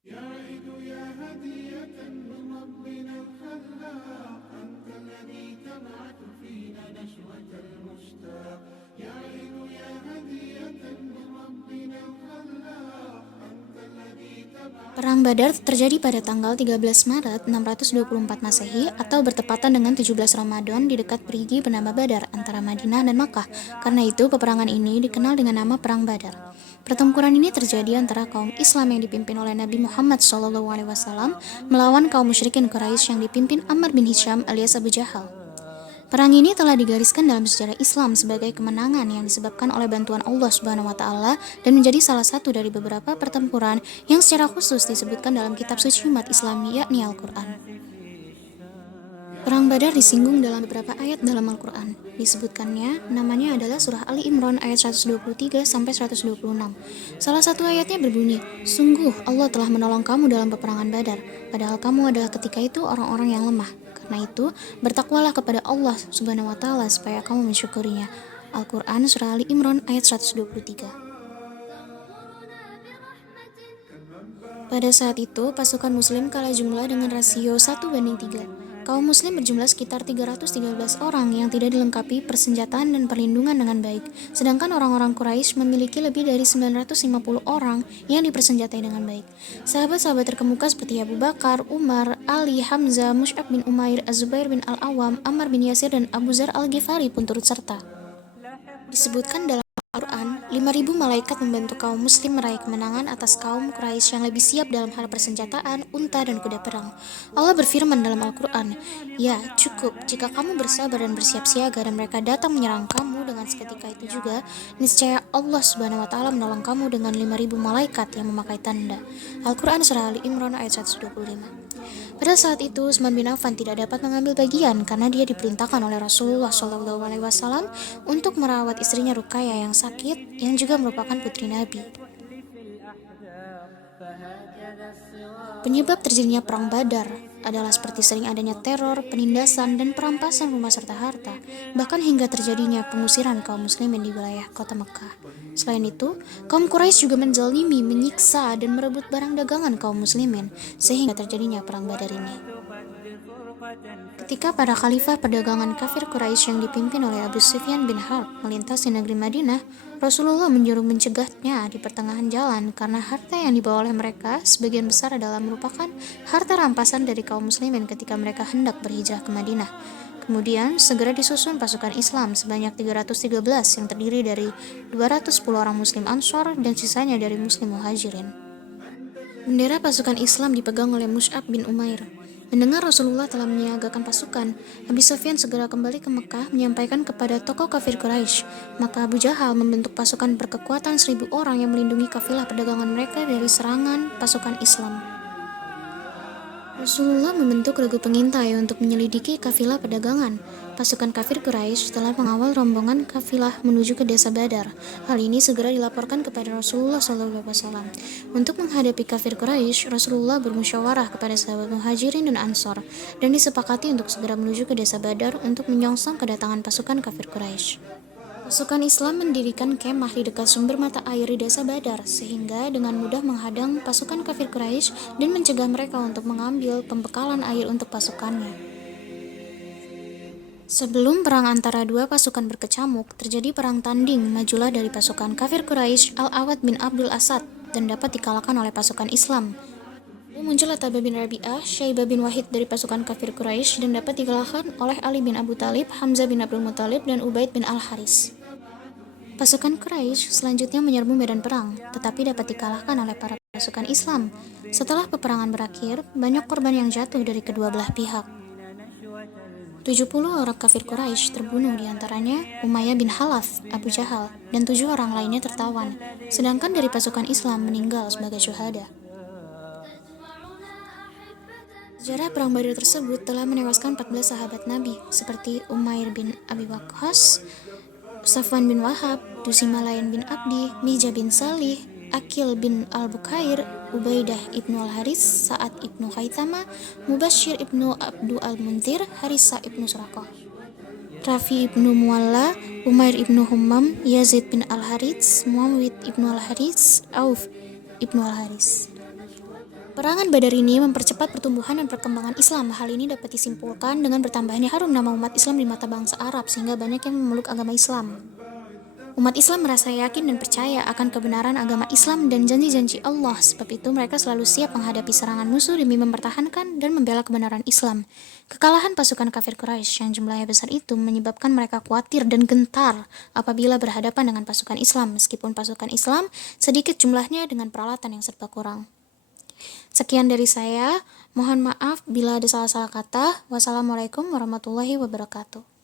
يا عيد يا هدية من ربنا الخلاق، أنت الذي تبعث فينا نشوة المشتاق. يا عيد يا هدية من ربنا الخلاق، أنت الذي تبعث. Perang Badar terjadi pada tanggal 13 Maret 624 Masehi atau bertepatan dengan 17 Ramadan di dekat Perigi bernama Badar antara Madinah dan Makkah. Karena itu, peperangan ini dikenal dengan nama Perang Badar. Pertempuran ini terjadi antara kaum Islam yang dipimpin oleh Nabi Muhammad SAW melawan kaum musyrikin Quraisy yang dipimpin Ammar bin Hisham alias Abu Jahal. Perang ini telah digariskan dalam sejarah Islam sebagai kemenangan yang disebabkan oleh bantuan Allah Subhanahu wa taala dan menjadi salah satu dari beberapa pertempuran yang secara khusus disebutkan dalam kitab suci umat Islam yakni Al-Qur'an. Perang Badar disinggung dalam beberapa ayat dalam Al-Qur'an. Disebutkannya namanya adalah surah Ali Imran ayat 123 sampai 126. Salah satu ayatnya berbunyi, "Sungguh Allah telah menolong kamu dalam peperangan Badar, padahal kamu adalah ketika itu orang-orang yang lemah. Karena itu, bertakwalah kepada Allah Subhanahu wa taala supaya kamu mensyukurinya." Al-Qur'an surah Ali Imran ayat 123. Pada saat itu, pasukan muslim kalah jumlah dengan rasio 1:3. Kaum muslim berjumlah sekitar 313 orang yang tidak dilengkapi persenjataan dan perlindungan dengan baik, sedangkan orang-orang Quraisy memiliki lebih dari 950 orang yang dipersenjatai dengan baik. Sahabat-sahabat terkemuka seperti Abu Bakar, Umar, Ali, Hamzah, Mus'ab bin Umair, Az-Zubair bin Al-Awwam, Ammar bin Yasir, dan Abu Zar Al-Ghifari pun turut serta. Disebutkan dalam Al-Quran, 5.000 malaikat membantu kaum muslim meraih kemenangan atas kaum Quraisy yang lebih siap dalam hal persenjataan, unta, dan kuda perang. Allah berfirman dalam Al-Quran, "Ya, cukup jika kamu bersabar dan bersiap siaga dan mereka datang menyerang kamu dengan seketika itu juga, niscaya Allah Subhanahu wa taala menolong kamu dengan 5.000 malaikat yang memakai tanda." Al-Quran surah Ali Imran ayat 125. Pada saat itu, Utsman bin Affan tidak dapat mengambil bagian karena dia diperintahkan oleh Rasulullah SAW untuk merawat istrinya Ruqayyah yang sakit, yang juga merupakan putri Nabi. Penyebab terjadinya Perang Badar adalah seperti sering adanya teror, penindasan, dan perampasan rumah serta harta, bahkan hingga terjadinya pengusiran kaum muslimin di wilayah kota Mekah. Selain itu, kaum Quraisy juga menzalimi, menyiksa, dan merebut barang dagangan kaum muslimin, sehingga terjadinya Perang Badar ini. Ketika para khalifah perdagangan kafir Quraisy yang dipimpin oleh Abu Sufyan bin Harb melintasi negeri Madinah, Rasulullah menyuruh mencegahnya di pertengahan jalan karena harta yang dibawa oleh mereka sebagian besar adalah merupakan harta rampasan dari kaum muslimin ketika mereka hendak berhijrah ke Madinah. Kemudian segera disusun pasukan Islam sebanyak 313 yang terdiri dari 210 orang muslim Ansor dan sisanya dari muslim Muhajirin. Bendera pasukan Islam dipegang oleh Mus'ab bin Umair. Mendengar Rasulullah telah menyiagakan pasukan, Abu Sufyan segera kembali ke Mekah menyampaikan kepada tokoh kafir Quraisy. Maka Abu Jahal membentuk pasukan berkekuatan 1.000 orang yang melindungi kafilah perdagangan mereka dari serangan pasukan Islam. Rasulullah membentuk regu pengintai untuk menyelidiki kafilah perdagangan. Pasukan kafir Quraisy telah mengawal rombongan kafilah menuju ke desa Badar. Hal ini segera dilaporkan kepada Rasulullah SAW. Untuk menghadapi kafir Quraisy, Rasulullah bermusyawarah kepada sahabat Muhajirin dan Ansor dan disepakati untuk segera menuju ke desa Badar untuk menyongsong kedatangan pasukan kafir Quraisy. Pasukan Islam mendirikan kemah di dekat sumber mata air di desa Badar, sehingga dengan mudah menghadang pasukan kafir Quraisy dan mencegah mereka untuk mengambil pembekalan air untuk pasukannya. Sebelum perang antara dua pasukan berkecamuk, terjadi perang tanding majulah dari pasukan kafir Quraisy Al-Awad bin Abdul Asad dan dapat dikalahkan oleh pasukan Islam. Muncul Atabah bin Rabi'ah, Syaibah bin Wahid dari pasukan kafir Quraisy dan dapat dikalahkan oleh Ali bin Abu Talib, Hamzah bin Abdul Muthalib, dan Ubaid bin Al-Haris. Pasukan Quraisy selanjutnya menyerbu medan perang, tetapi dapat dikalahkan oleh para pasukan Islam. Setelah peperangan berakhir, banyak korban yang jatuh dari kedua belah pihak. 70 orang kafir Quraisy terbunuh, diantaranya Umayyah bin Khalaf, Abu Jahal, dan 7 orang lainnya tertawan, sedangkan dari pasukan Islam meninggal sebagai syuhada. Sejarah Perang Badar tersebut telah menewaskan 14 sahabat Nabi, seperti Umair bin Abi Waqqas, Safwan bin Wahab, Dusimalayan bin Abdi, Mija bin Salih, Akil bin Al-Bukhair, Ubaidah ibnu Al-Haris, Sa'ad ibnu Khaitama, Mubashir ibnu Abdu Al-Munzir, Harisa ibnu Surakoh, Rafi ibnu Mualla, Umair ibnu Hummam, Yazid bin Al-Harits, Muawid ibnu Al-Haris, Auf ibnu Al-Haris. Perangan Badar ini mempercepat pertumbuhan dan perkembangan Islam. Hal ini dapat disimpulkan dengan bertambahnya harum nama umat Islam di mata bangsa Arab, sehingga banyak yang memeluk agama Islam. Umat Islam merasa yakin dan percaya akan kebenaran agama Islam dan janji-janji Allah. Sebab itu mereka selalu siap menghadapi serangan musuh demi mempertahankan dan membela kebenaran Islam. Kekalahan pasukan kafir Quraisy yang jumlahnya besar itu menyebabkan mereka khawatir dan gentar apabila berhadapan dengan pasukan Islam, meskipun pasukan Islam sedikit jumlahnya dengan peralatan yang serba kurang. Sekian dari saya, mohon maaf bila ada salah-salah kata. Wassalamualaikum warahmatullahi wabarakatuh.